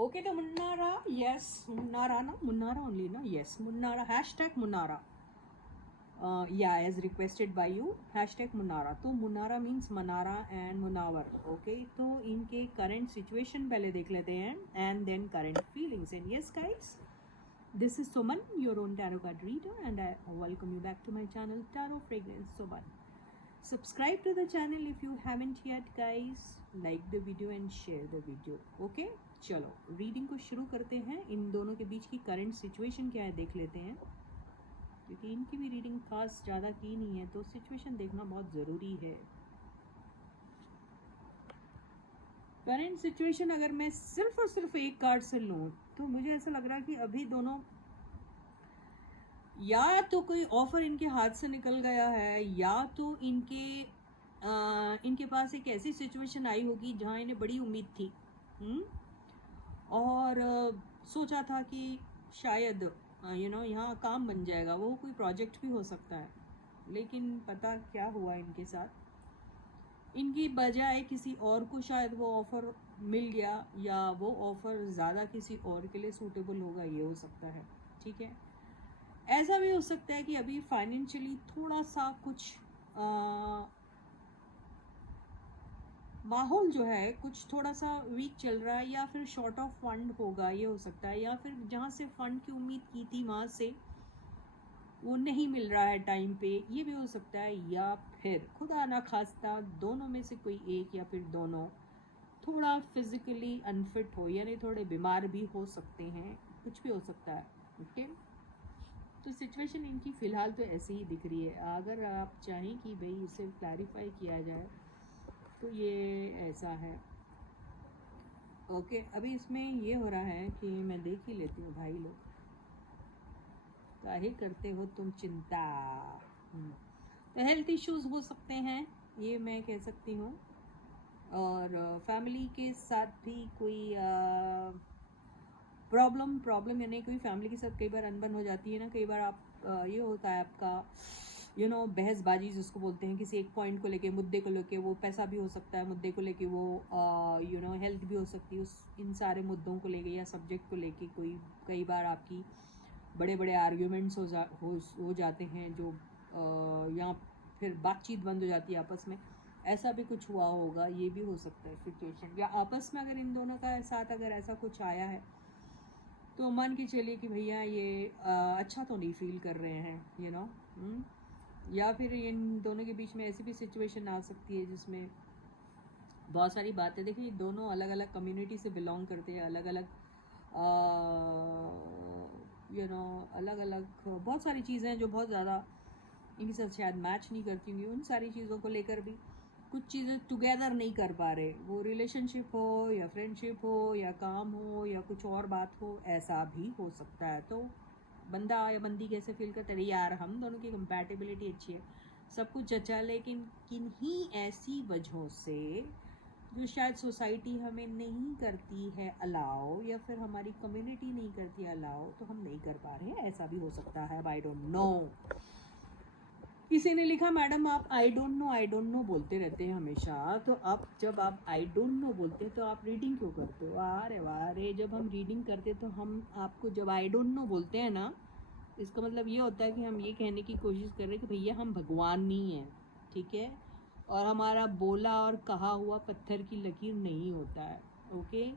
Okay, तो मुन्नारा, yes, मुन्नारा ना, मुन्नारा only ना, yes, मुन्नारा, hashtag मुन्नारा. Yeah, as requested by you, hashtag मुन्नारा. तो मुन्नारा means Mannara and Munawar. Okay, तो इनके current situation पहले देख लेते हैं and then current feelings. And yes, guys, this is Suman, your own tarot card reader, and I welcome you back to my channel, Tarot Fragrance Suman. Subscribe to the channel if you haven't yet, guys. Like the video and share the video. Okay, चलो reading को शुरू करते हैं. इन दोनों के बीच की current situation क्या है देख लेते हैं, क्योंकि इनकी भी रीडिंग खास ज़्यादा की नहीं है, तो सिचुएशन देखना बहुत ज़रूरी है. करंट सिचुएशन अगर मैं सिर्फ और सिर्फ एक कार्ड से लूँ तो मुझे ऐसा लग रहा है कि अभी दोनों या तो कोई ऑफर इनके हाथ से निकल गया है, या तो इनके पास एक ऐसी सिचुएशन आई होगी जहाँ इन्हें बड़ी उम्मीद थी और सोचा था कि शायद यहाँ काम बन जाएगा. वो कोई प्रोजेक्ट भी हो सकता है, लेकिन पता क्या हुआ इनके साथ. इनकी बजाय किसी और को शायद वो ऑफ़र मिल गया, या वो ऑफ़र ज़्यादा किसी और के लिए सूटेबल होगा, ये हो सकता है. ठीक है, ऐसा भी हो सकता है कि अभी फाइनेंशियली थोड़ा सा कुछ माहौल जो है कुछ थोड़ा सा वीक चल रहा है, या फिर शॉर्ट ऑफ फंड होगा, ये हो सकता है. या फिर जहाँ से फंड की उम्मीद की थी वहाँ से वो नहीं मिल रहा है टाइम पे, ये भी हो सकता है. या फिर खुदा ना खास्ता दोनों में से कोई एक या फिर दोनों थोड़ा फिजिकली अनफिट हो, यानी थोड़े बीमार भी हो सकते हैं, कुछ भी हो सकता है. ओके, तो सिचुएशन इनकी फ़िलहाल तो ऐसी ही दिख रही है. अगर आप चाहें कि भाई इसे क्लैरिफाई किया जाए तो ये ऐसा है. ओके, अभी इसमें ये हो रहा है कि मैं देख ही लेती हूँ. भाई लोग काहे करते हो तुम चिंता. तो हेल्थ इश्यूज हो सकते हैं, ये मैं कह सकती हूँ. और फैमिली के साथ भी कोई प्रॉब्लम यानी कोई फैमिली के साथ कई बार अनबन हो जाती है ना. कई बार आप ये होता है आपका बहसबाजी जिसको बोलते हैं, किसी एक पॉइंट को लेके, मुद्दे को लेके. वो पैसा भी हो सकता है, मुद्दे को लेके वो हेल्थ भी हो सकती है. इन सारे मुद्दों को लेके या सब्जेक्ट को लेके कई बार आपकी बड़े बड़े आर्ग्यूमेंट्स हो जाते हैं, जो यहाँ फिर बातचीत बंद हो जाती है आपस में. ऐसा भी कुछ हुआ होगा, ये भी हो सकता है सिचुएशन. या आपस में अगर इन दोनों का साथ अगर ऐसा कुछ आया है तो मान के चलिए कि भैया ये अच्छा तो नहीं फील कर रहे हैं, या फिर इन दोनों के बीच में ऐसी भी सिचुएशन आ सकती है जिसमें बहुत सारी बातें. देखिए, दोनों अलग अलग कम्युनिटी से बिलोंग करते हैं, अलग अलग अलग अलग बहुत सारी चीज़ें हैं जो बहुत ज़्यादा इनके साथ शायद मैच नहीं करती होंगी. उन सारी चीज़ों को लेकर भी कुछ चीज़ें टुगेदर नहीं कर पा रहे. वो रिलेशनशिप हो या फ्रेंडशिप हो या काम हो या कुछ और बात हो, ऐसा भी हो सकता है. तो बंदा या बंदी कैसे फील करते हैं, यार हम दोनों की कंपैटिबिलिटी अच्छी है, सब कुछ अच्छा, लेकिन किन्हीं ऐसी वजहों से जो शायद सोसाइटी हमें नहीं करती है अलाउ, या फिर हमारी कम्युनिटी नहीं करती है अलाउ, तो हम नहीं कर पा रहे हैं. ऐसा भी हो सकता है. I don't know. किसी ने लिखा, मैडम आप आई डोंट नो बोलते रहते हैं हमेशा, तो अब जब आप आई डोंट नो बोलते हैं तो आप रीडिंग क्यों करते हो. अरे वाह रे, जब हम रीडिंग करते तो हम आपको जब आई डोंट नो बोलते हैं ना, इसका मतलब ये होता है कि हम ये कहने की कोशिश कर रहे हैं कि भैया हम भगवान नहीं हैं. ठीक है, और हमारा बोला और कहा हुआ पत्थर की लकीर नहीं होता है. ओके,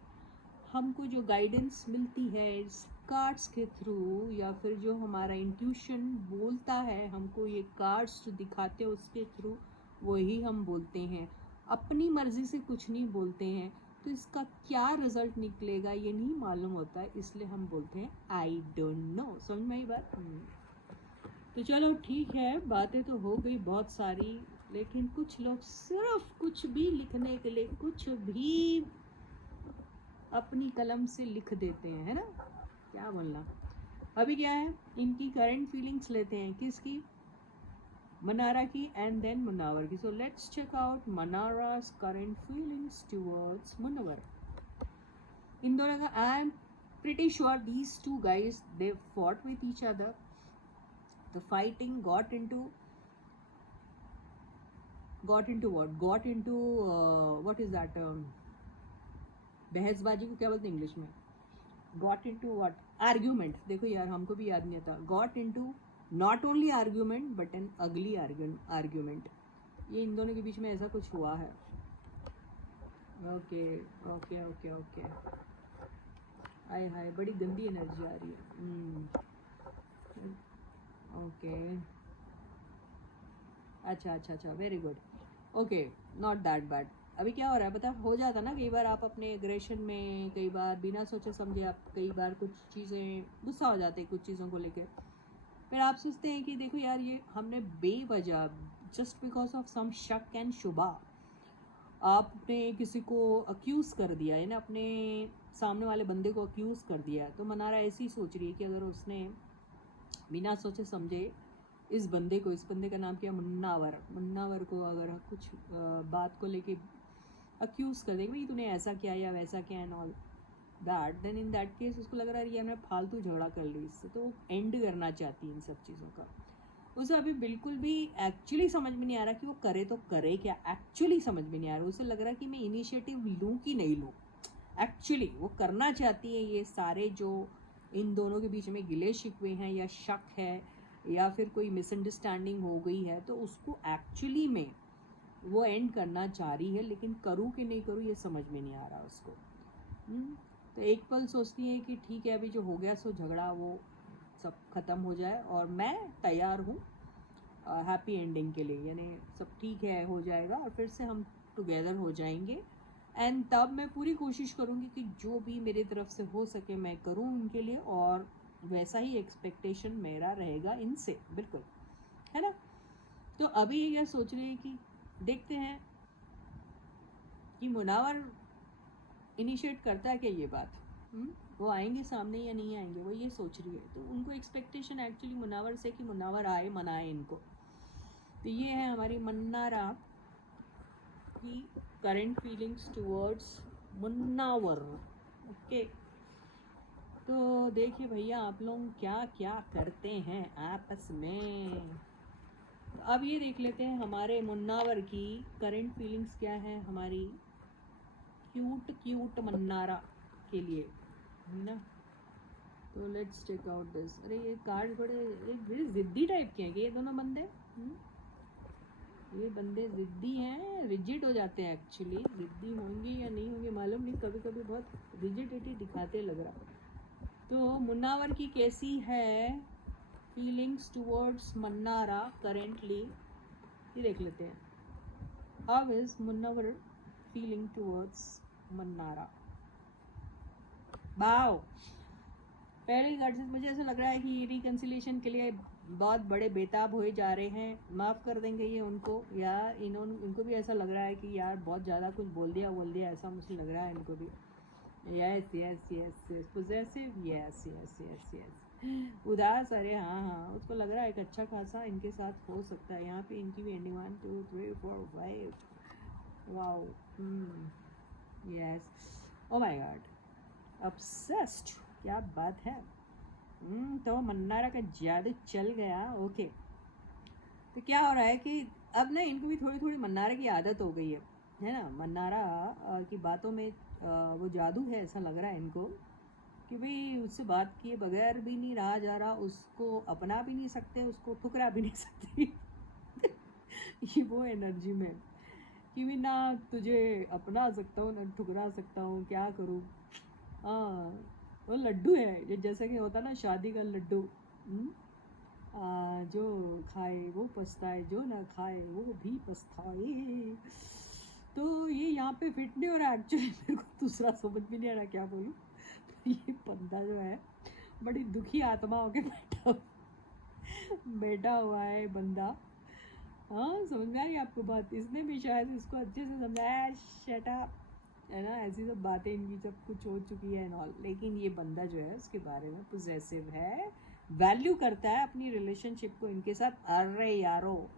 हमको जो गाइडेंस मिलती है इस कार्ड्स के थ्रू, या फिर जो हमारा इंट्यूशन बोलता है हमको, ये कार्ड्स जो दिखाते हैं उसके थ्रू वही हम बोलते हैं. अपनी मर्जी से कुछ नहीं बोलते हैं, तो इसका क्या रिजल्ट निकलेगा ये नहीं मालूम होता है, इसलिए हम बोलते हैं आई डोंट नो. समझ में आई बात. तो चलो ठीक है, बातें तो हो गई बहुत सारी, लेकिन कुछ लोग सिर्फ कुछ भी लिखने के लिए कुछ भी अपनी कलम से लिख देते हैं, है ना. क्या बोलना. अभी क्या है, इनकी करंट फीलिंग्स लेते हैं. किसकी, मनारा की एंड देन मुनावर की. So let's check out Mannara's current feelings towards Munawar. इन दोनों का, I am pretty sure these two guys, they fought with each other. The fighting got into what is that, बहसबाजी को क्या बोलते हैं इंग्लिश में, गॉट इनटू व्हाट, आर्ग्यूमेंट। देखो यार हमको भी याद नहीं आता, got into not only argument but N अगली आर्ग्यूमेंट। ये इन दोनों के बीच में ऐसा कुछ हुआ है। ओके ओके ओके ओके, हाय हाय, बड़ी गंदी एनर्जी आ रही है। ओके अच्छा अच्छा अच्छा, very good, okay, not that bad. अभी क्या हो रहा है पता, हो जाता ना कई बार आप अपने एग्रेशन में, कई बार बिना सोचे समझे आप कई बार कुछ चीज़ें गुस्सा हो जाते हैं कुछ चीज़ों को लेकर, फिर आप सोचते हैं कि देखो यार ये हमने बेवजह, जस्ट बिकॉज ऑफ सम शक एंड शुबा, आपने किसी को अक्यूज़ कर दिया है ना, अपने सामने वाले बंदे को अक्यूज़ कर दिया है। तो मनारा ऐसी सोच रही है कि अगर उसने बिना सोचे समझे इस बंदे का नाम क्या, मुन्नावर को अगर कुछ बात को लेके अक्यूज़ कर दे भाई तूने ऐसा किया या वैसा किया and all that, then in that case उसको लग रहा है ये हमने फालतू झगड़ा कर ली इससे, तो एंड करना चाहती है इन सब चीज़ों का। उसे अभी बिल्कुल भी एक्चुअली समझ में नहीं आ रहा कि वो करे तो करे क्या, एक्चुअली समझ में नहीं आ रहा। उसे लग रहा है कि मैं इनिशिएटिव लूँ कि नहीं लूँ। एक्चुअली वो करना चाहती है ये सारे जो इन दोनों के बीच में गिले शिकवे हैं या शक है या फिर कोई मिसअंडरस्टैंडिंग हो गई है, तो उसको एक्चुअली में वो एंड करना चाह रही है, लेकिन करूँ कि नहीं करूँ ये समझ में नहीं आ रहा उसको। तो एक पल सोचती है कि ठीक है अभी जो हो गया सो झगड़ा वो सब ख़त्म हो जाए और मैं तैयार हूँ हैप्पी एंडिंग के लिए, यानी सब ठीक है हो जाएगा और फिर से हम टुगेदर हो जाएंगे। एंड तब मैं पूरी कोशिश करूँगी कि जो भी मेरी तरफ से हो सके मैं करूँ उनके लिए, और वैसा ही एक्सपेक्टेशन मेरा रहेगा इनसे, बिल्कुल, है ना। तो अभी ये सोच रही है कि देखते हैं कि मुनावर इनिशिएट करता है क्या ये बात, वो आएंगे सामने या नहीं आएंगे, वो ये सोच रही है। तो उनको एक्सपेक्टेशन एक्चुअली मुनावर से कि मुनावर आए, मनाए इनको। तो ये है हमारी मन्नारा की current feelings towards Munawar. Okay, तो देखिए भैया आप लोग क्या क्या करते हैं आपस में। तो अब ये देख लेते हैं हमारे मुन्नावर की करंट फीलिंग्स क्या है, हमारी क्यूट क्यूट मन्नारा के लिए, है ना। तो लेट्स चेक आउट दिस। अरे ये कार्ड बड़े जिद्दी टाइप के हैं कि ये दोनों बंदे, ये बंदे जिद्दी हैं, रिजिड हो जाते हैं एक्चुअली। जिद्दी होंगे या नहीं होंगे मालूम नहीं, कभी कभी बहुत रिजिडिटी दिखाते लग रहा। तो मुन्नावर की कैसी है फीलिंग्स टुवर्ड्स मन्नारा करेंटली, ये देख लेते हैं। How is Munawar feeling towards Mannara. बाव पहले कार्ड से मुझे ऐसा लग रहा है कि ये रिकन्सिलेशन के लिए बहुत बड़े बेताब हुए जा रहे हैं, माफ़ कर देंगे ये उनको, या इनको भी ऐसा लग रहा है कि यार बहुत ज़्यादा कुछ बोल दिया, ऐसा मुझे लग रहा है इनको भी। Yes yes yes yes possessive, yes yes yes yes उदास, अरे हाँ हाँ उसको लग रहा है कि अच्छा खासा इनके साथ हो सकता है। यहाँ पे इनकी भी ending 1 2 3 4 5, wow, yes, oh my God, obsessed, क्या बात है। तो मन्नारा का जादू चल गया। ओके, तो क्या हो रहा है कि अब ना इनको भी थोड़ी थोड़ी मन्नारा की आदत हो गई है ना। मन्नारा की बातों में वो जादू है, ऐसा लग रहा है इनको कि भाई उससे बात किए बगैर भी नहीं रहा जा रहा, उसको अपना भी नहीं सकते, उसको ठुकरा भी नहीं सकते। ये वो एनर्जी में कि भी ना तुझे अपना सकता हूँ ना ठुकरा सकता हूँ, क्या करूँ। हाँ वो लड्डू है, जैसे कि होता ना शादी का लड्डू, जो खाए वो पछताए, जो ना खाए वो भी पछताए। तो ये यहाँ पे फिट नहीं हो रहा एक्चुअली, मेरे को दूसरा समझ भी नहीं आ रहा क्या बोलूँ। तो ये बंदा जो है बड़ी दुखी आत्मा होके बैठा हुआ है बंदा। हाँ समझ में आई आपको बात, इसने भी शायद इसको अच्छे से समझाया, शट अप, है ना, ऐसी सब बातें इनकी सब कुछ हो चुकी है एंड ऑल। लेकिन ये बंदा जो है उसके बारे में पॉजेसिव है, वैल्यू करता है अपनी रिलेशनशिप को इनके साथ। अरे यारो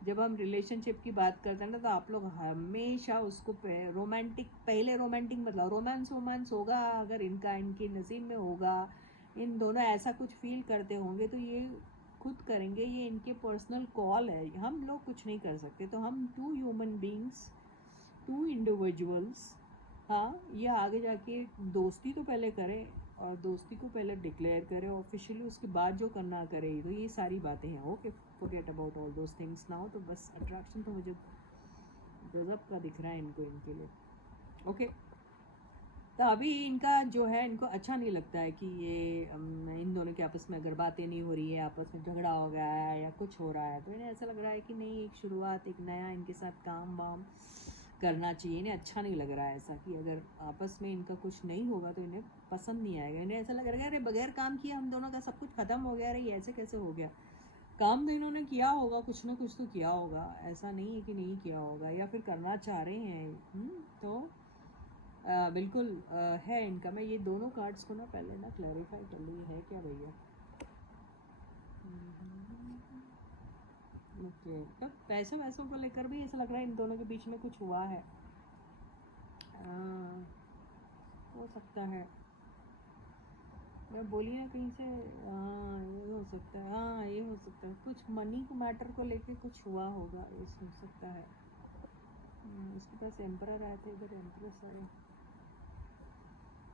जब हम रिलेशनशिप की बात करते हैं ना तो आप लोग हमेशा उसको पहले रोमांटिक मतलब रोमांस होगा, अगर इनके नसीब में होगा, इन दोनों ऐसा कुछ फील करते होंगे तो ये खुद करेंगे, ये इनके पर्सनल कॉल है, हम लोग कुछ नहीं कर सकते। तो हम to human beings, to individuals हाँ, ये आगे जाके दोस्ती तो पहले करे और दोस्ती को पहले डिक्लेयर करे ऑफिशियली, उसके बाद जो करना करे। तो ये सारी बातें हैं। Okay, forget about all those things now. तो बस अट्रैक्शन तो मुझे गजब का दिख रहा है इनको, इनके लिए। ओके, तो अभी इनका जो है, इनको अच्छा नहीं लगता है कि ये इन दोनों के आपस में अगर बातें नहीं हो रही है, आपस में झगड़ा हो गया है या कुछ हो रहा है, तो इन्हें ऐसा लग रहा है कि नहीं, एक शुरुआत, एक नया इनके साथ काम वाम करना चाहिए। इन्हें अच्छा नहीं लग रहा है ऐसा कि अगर आपस में इनका कुछ नहीं होगा तो इन्हें पसंद नहीं आएगा। इन्हें ऐसा लग रहा है अरे बगैर काम किए हम दोनों का सब कुछ ख़त्म हो गया, अरे ये ऐसे कैसे हो गया। काम तो इन्होंने किया होगा, कुछ ना कुछ तो किया होगा, ऐसा नहीं है कि नहीं किया होगा, या फिर करना चाह रहे हैं। तो बिल्कुल है इनका। मैं ये दोनों कार्ड्स को ना पहले ना क्लैरिफाई कर लूँ, है क्या भैया। ओके, तो पैसों वैसों को लेकर भी ऐसा लग रहा है इन दोनों के बीच में कुछ हुआ है। हो सकता है, मैं बोली ना कहीं से। हाँ, ये हो सकता है, हाँ ये हो सकता है, कुछ मनी को मैटर को लेके कुछ हुआ होगा, ये हो सकता है। इसके पास एम्परर आए थे, इधर एम्प्रेस आए,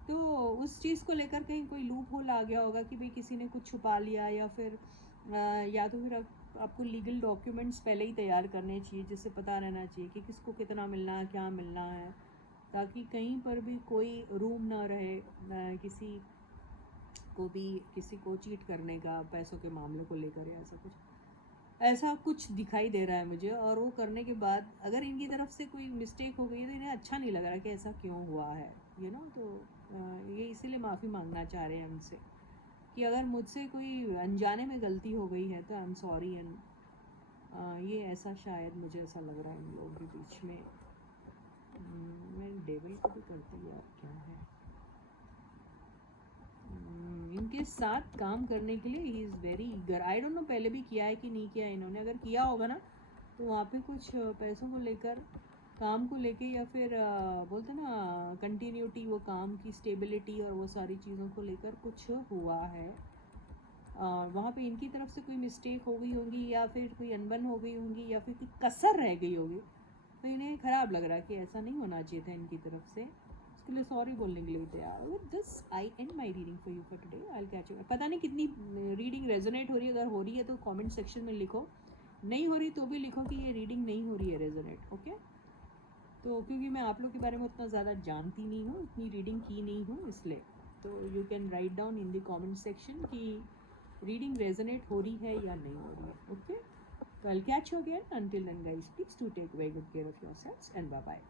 तो उस चीज़ को लेकर कहीं कोई लूप होल आ गया होगा कि भाई किसी ने कुछ छुपा लिया, या फिर या तो फिर आपको लीगल डॉक्यूमेंट्स पहले ही तैयार करने चाहिए, जिससे पता रहना चाहिए कि किसको कितना मिलना है, क्या मिलना है, ताकि कहीं पर भी कोई रूम ना रहे किसी को भी, किसी को चीट करने का पैसों के मामलों को लेकर, या ऐसा कुछ दिखाई दे रहा है मुझे। और वो करने के बाद अगर इनकी तरफ से कोई मिस्टेक हो गई है तो इन्हें अच्छा नहीं लग रहा कि ऐसा क्यों हुआ है, तो ये इसीलिए माफ़ी मांगना चाह रहे हैं उनसे कि अगर मुझसे कोई अनजाने में गलती हो गई है तो आई एम सॉरी। एंड ये ऐसा शायद मुझे ऐसा लग रहा है इन लोगों के बीच में। मैं डेविल को भी करती है, क्या है इनके साथ काम करने के लिए। He is very eager. I don't know पहले भी किया है कि नहीं किया इन्होंने, अगर किया होगा ना तो वहाँ पे कुछ पैसों को लेकर, काम को लेके, या फिर बोलते ना कंटिन्यूटी, वो काम की स्टेबिलिटी और वो सारी चीज़ों को लेकर कुछ हुआ है। वहाँ पे इनकी तरफ से कोई मिस्टेक हो गई होगी, या फिर कोई अनबन हो गई होगी, या फिर कोई कसर रह गई होगी, तो इन्हें ख़राब लग रहा है कि ऐसा नहीं होना चाहिए था इनकी तरफ से। उसके लिए सॉरी बोलने के लिए भी तैयार। With this I and my reading for you for today. I will catch you. पता नहीं कितनी रीडिंग रेजोनेट हो रही है, अगर हो रही है तो कमेंट सेक्शन में लिखो, नहीं हो रही तो भी लिखो कि ये रीडिंग नहीं हो रही है रेजोनेट। ओके, तो क्योंकि मैं आप लोग के बारे में उतना ज़्यादा जानती नहीं हूँ, इतनी रीडिंग की नहीं हूँ, इसलिए तो you can write down in the comment section कि रीडिंग रेजोनेट हो रही है या नहीं हो रही है। ओके, तो I will catch you again. Until then guys, please do take very good care of yourselves and bye bye.